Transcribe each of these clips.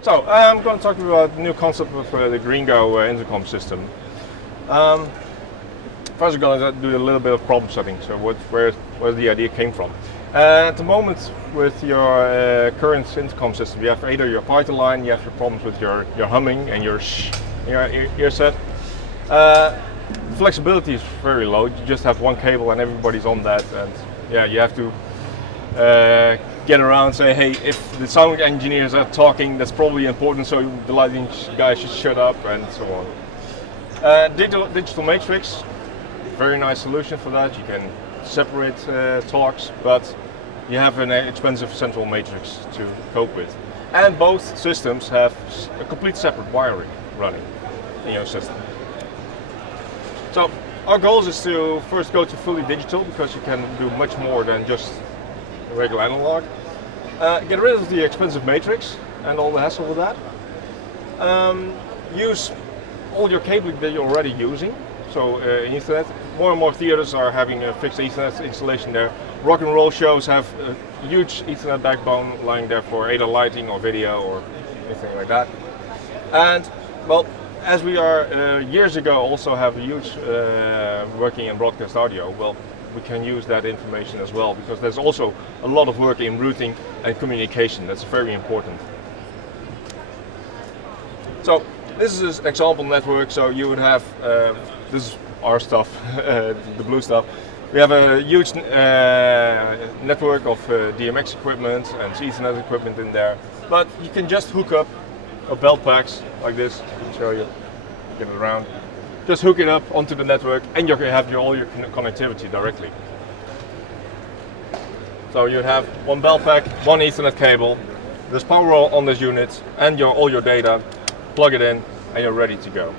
So I'm going to talk about the new concept of the Gringo intercom system. First, we're going to do a little bit of problem setting. So where the idea came from. At the moment, with your current intercom system, you have either your Python line, you have your problems with your humming and your ear set. Flexibility is very low. You just have one cable and everybody's on that, and yeah, you have to get around and say, hey, if the sound engineers are talking, that's probably important, so the lighting guys should shut up, and so on. Digital matrix, very nice solution for that. You can separate talks, but you have an expensive central matrix to cope with. And both systems have a complete separate wiring running in your system. So our goal is to first go to fully digital, because you can do much more than just regular analog. Get rid of the expensive matrix and all the hassle with that. Use all your cabling that you're already using. So Ethernet, more and more theaters are having a fixed Ethernet installation there. Rock and roll shows have a huge Ethernet backbone lying there for either lighting or video or anything like that. And well, as we are years ago also have a huge working in broadcast audio, well, we can use that information as well, because there's also a lot of work in routing and communication. That's very important. So this is an example network. So you would have, this is our stuff, the blue stuff. We have a huge network of DMX equipment and Ethernet equipment in there. But you can just hook up a belt packs like this. I can show you, get it around. Just hook it up onto the network, and you can have all your connectivity directly. So you have one belt pack, one Ethernet cable. There's power on this unit, and all your data. Plug it in, and you're ready to go.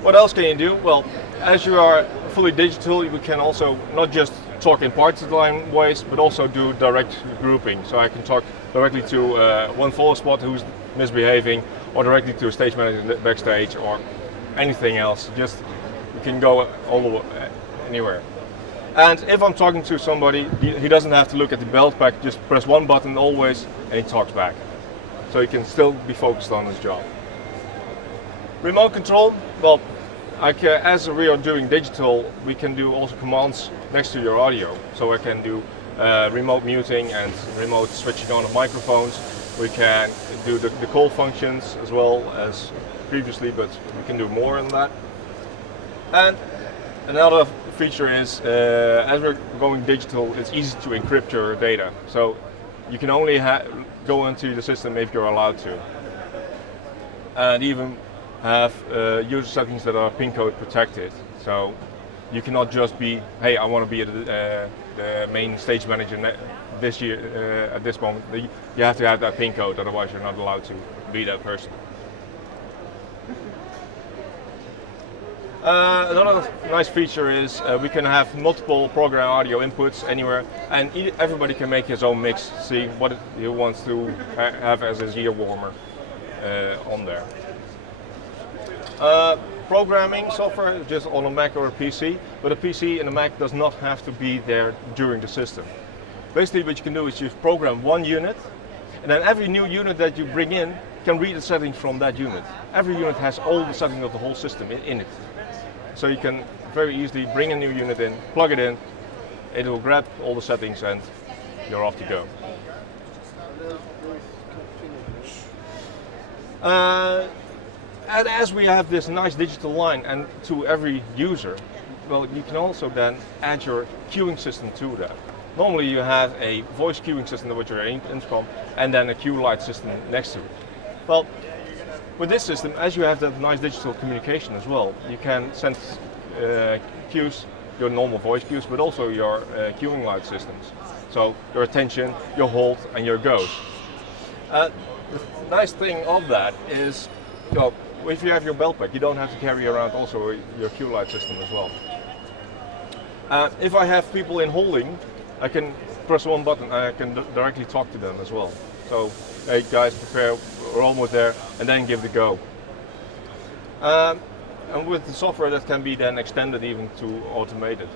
What else can you do? Well, as you are fully digital, we can also not just talk in parts line ways, but also do direct grouping. So I can talk directly to one follow spot who's misbehaving, or directly to a stage manager backstage, or anything else. Just you can go anywhere. And if I'm talking to somebody, he doesn't have to look at the belt pack. Just press one button always, and he talks back. So he can still be focused on his job. Remote control. Well, as we are doing digital, we can do also commands next to your audio. So I can do remote muting and remote switching on of microphones. We can do the call functions as well as previously, but we can do more than that. And another feature is, as we're going digital, it's easy to encrypt your data. So you can only go into the system if you're allowed to. And even have user settings that are PIN code protected. So you cannot just be, hey, I want to be the main stage manager this year at this moment. You have to have that PIN code, otherwise you're not allowed to be that person. Another nice feature is we can have multiple program audio inputs anywhere, and everybody can make his own mix, see what he wants to have as his ear warmer on there. Programming software is just on a Mac or a PC, but a PC and a Mac does not have to be there during the system. Basically what you can do is you program one unit, and then every new unit that you bring in can read the settings from that unit. Every unit has all the settings of the whole system in it. So you can very easily bring a new unit in, plug it in, it will grab all the settings, and you're off to go. And as we have this nice digital line and to every user, well, you can also then add your queuing system to that. Normally you have a voice queuing system with your intercom and then a queue light system next to it. Well, with this system, as you have that nice digital communication as well, you can send queues, your normal voice queues, but also your queuing light systems. So your attention, your hold, and your goes. The nice thing of that is, well, if you have your belt pack, you don't have to carry around also your queue light system as well. If I have people in holding, I can press one button and I can directly talk to them as well. So, hey guys, prepare, we're almost there, and then give it a go. And with the software that can be then extended even to automated.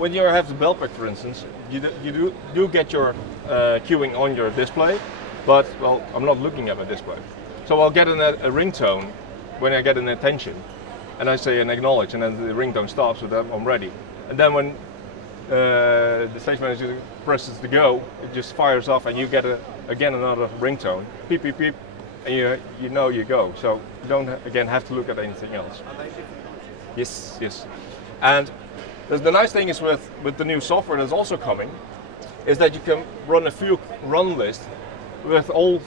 when you have the bell pack, for instance, you do get your queuing on your display, but well, I'm not looking at my display. So I'll get a ringtone when I get an attention, and I say and acknowledge, and then the ringtone stops, so that I'm ready. And then when the stage manager presses the go, it just fires off, and you get again another ringtone, beep beep beep, and you know you go. So you don't again have to look at anything else. Yes, yes. And the nice thing is with the new software that's also coming, is that you can run a full run list with all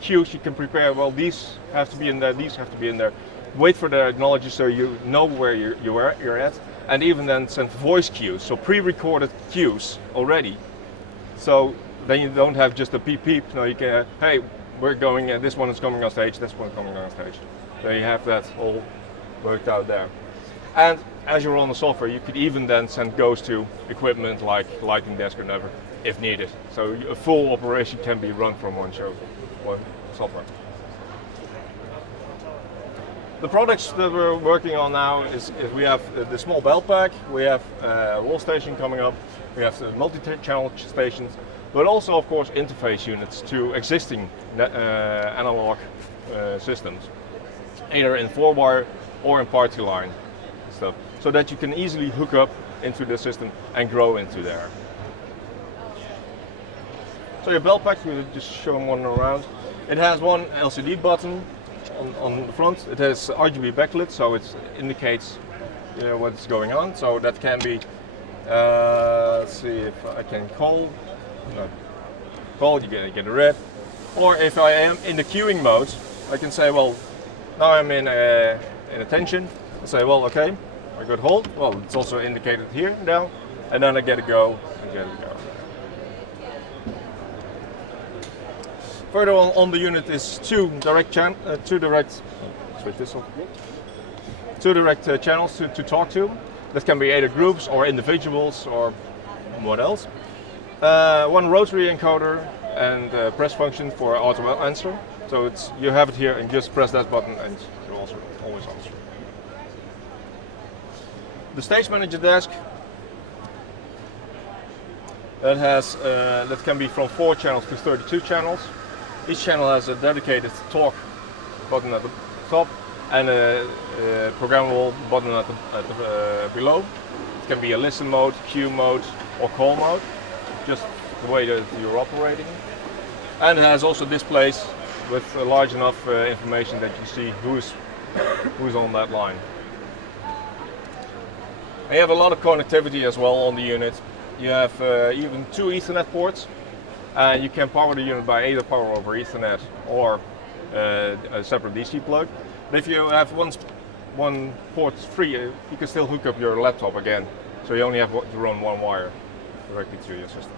queues you can prepare. Well, these have to be in there, these have to be in there. Wait for the acknowledge so you know where you're at, and even then send voice cues, so pre-recorded cues already. So then you don't have just a beep beep. No, you can hey, we're going. This one is coming on stage. This one is coming on stage. So you have that all worked out there. And as you're on the software, you could even then send goes to equipment like lighting desk or whatever, if needed. So a full operation can be run from one software. The products that we're working on now is we have the small bell pack, we have wall station coming up, we have the multi-channel stations, but also of course interface units to existing analog systems, either in 4-wire or in party line stuff, so that you can easily hook up into the system and grow into there. So your bell pack, we'll just show them one around. It has one LCD button on the front. It has RGB backlit, so it indicates what's going on. So that can be, let's see if I can call. No, call, you get a red. Or if I am in the queuing mode, I can say, well, now I'm in attention. I say, well, okay, I got hold. Well, it's also indicated here now, and then I get a go. Further on the unit is two direct channels to talk to. That can be either groups or individuals or what else. One rotary encoder and press function for auto answer. So you have it here and just press that button and you also always answer. The stage manager desk that can be from 4 channels to 32 channels. Each channel has a dedicated talk button at the top and a programmable button at the below. It can be a listen mode, queue mode, or call mode, just the way that you're operating. And it has also displays with large enough information that you see who's on that line. And you have a lot of connectivity as well on the unit. You have even 2 Ethernet ports. You can power the unit by either power over Ethernet or a separate DC plug. But if you have one port free, you can still hook up your laptop again. So you only have to run one wire directly to your system.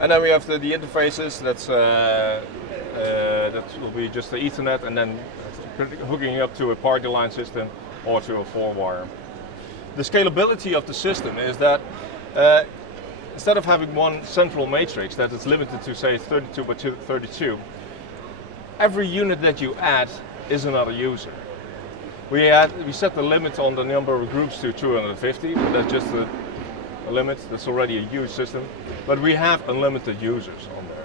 And then we have the interfaces. That will be just the Ethernet, and then hooking up to a party line system or to a 4-wire. The scalability of the system is that instead of having one central matrix that is limited to say 32 by 32, every unit that you add is another user. We set the limit on the number of groups to 250, but that's just a limit. That's already a huge system. But we have unlimited users on there,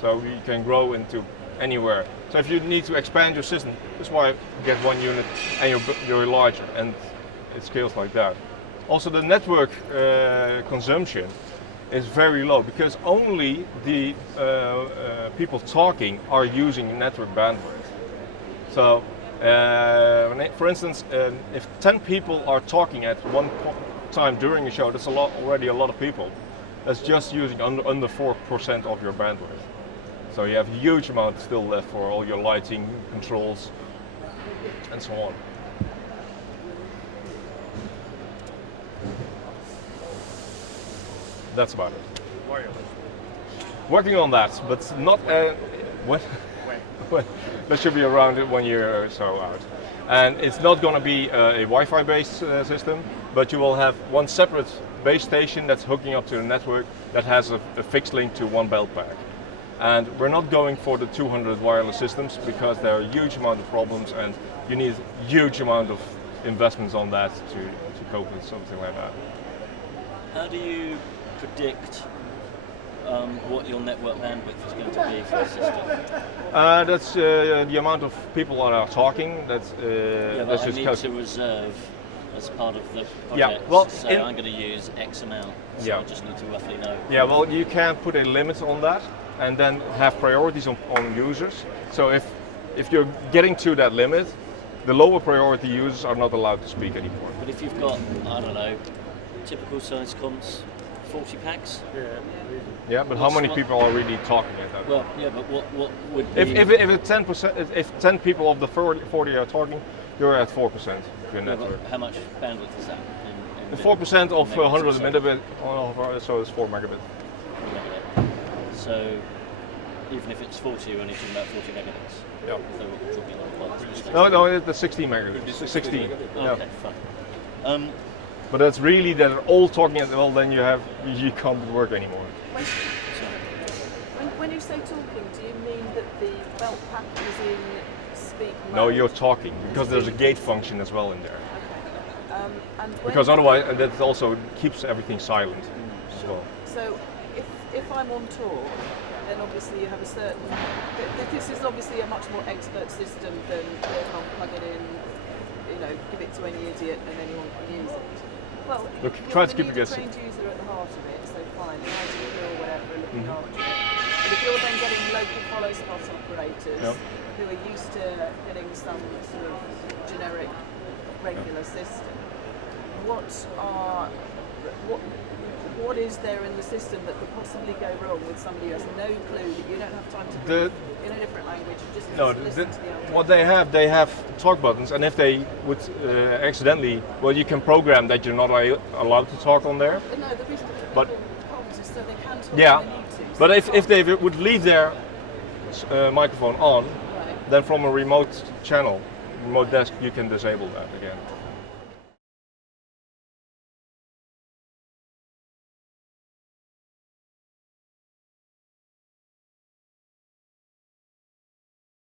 so we can grow into anywhere. So if you need to expand your system, that's why you get one unit and you're larger, and it scales like that. Also, the network consumption is very low because only the people talking are using network bandwidth. So, for instance, if 10 people are talking at one time during a show, that's already a lot of people. That's just using under 4% of your bandwidth. So you have a huge amount still left for all your lighting controls and so on. That's about it. Wireless. Working on that, but not what? That should be around 1 year or so out. And it's not going to be a Wi-Fi based system, but you will have one separate base station that's hooking up to the network that has a fixed link to one belt pack. And we're not going for the 200 wireless systems because there are a huge amount of problems and you need a huge amount of investments on that to cope with something like that. How do you predict what your network bandwidth is going to be for the system? That's the amount of people that are talking. That's I need to reserve as part of the project. Yeah, well, so I'm going to use X amount. So I just need to roughly know. Yeah, well, you can put a limit on that, and then have priorities on users. So if you're getting to that limit, the lower priority users are not allowed to speak anymore. But if you've got, I don't know, typical size comms, 40 packs. Yeah, but how many people are really talking at that? Well, yeah, but what would be... If it's 10%, if 10 people of the 40 are talking, you're at 4% of your network. How much bandwidth is that? In 4% of 100 megabit, so it's 4 megabit. So even if it's 40, you're only talking about 40 megabits. Yeah. So we're talking No, it's the 16 megabits. 16. Okay, fine. But that's really that they're all talking at well, then you can't work anymore. When you say talking, do you mean that the belt pack is in speak mode? No, you're talking because there's a gate function as well in there. Okay. And because otherwise, that also keeps everything silent as well. So if I'm on tour, then obviously you have a certain. This is obviously a much more expert system than if I'll plug it in, give it to any idiot and anyone can use it. Well, look, try to keep it a trained user at the heart of it, so fine, the IT or whatever, looking after it. But if you're then getting local follow spot operators who are used to getting some sort of generic, regular system, what is there in the system that could possibly go wrong with somebody who has no clue, that you don't have time to read in a different language, just listen to the audio? What they have talk buttons, and if they would accidentally, well, you can program that you're not allowed to talk on there. No, the reason but comms is so they can talk yeah, when they need to. but if they would leave their microphone on, then from a remote channel, remote desk, you can disable that again.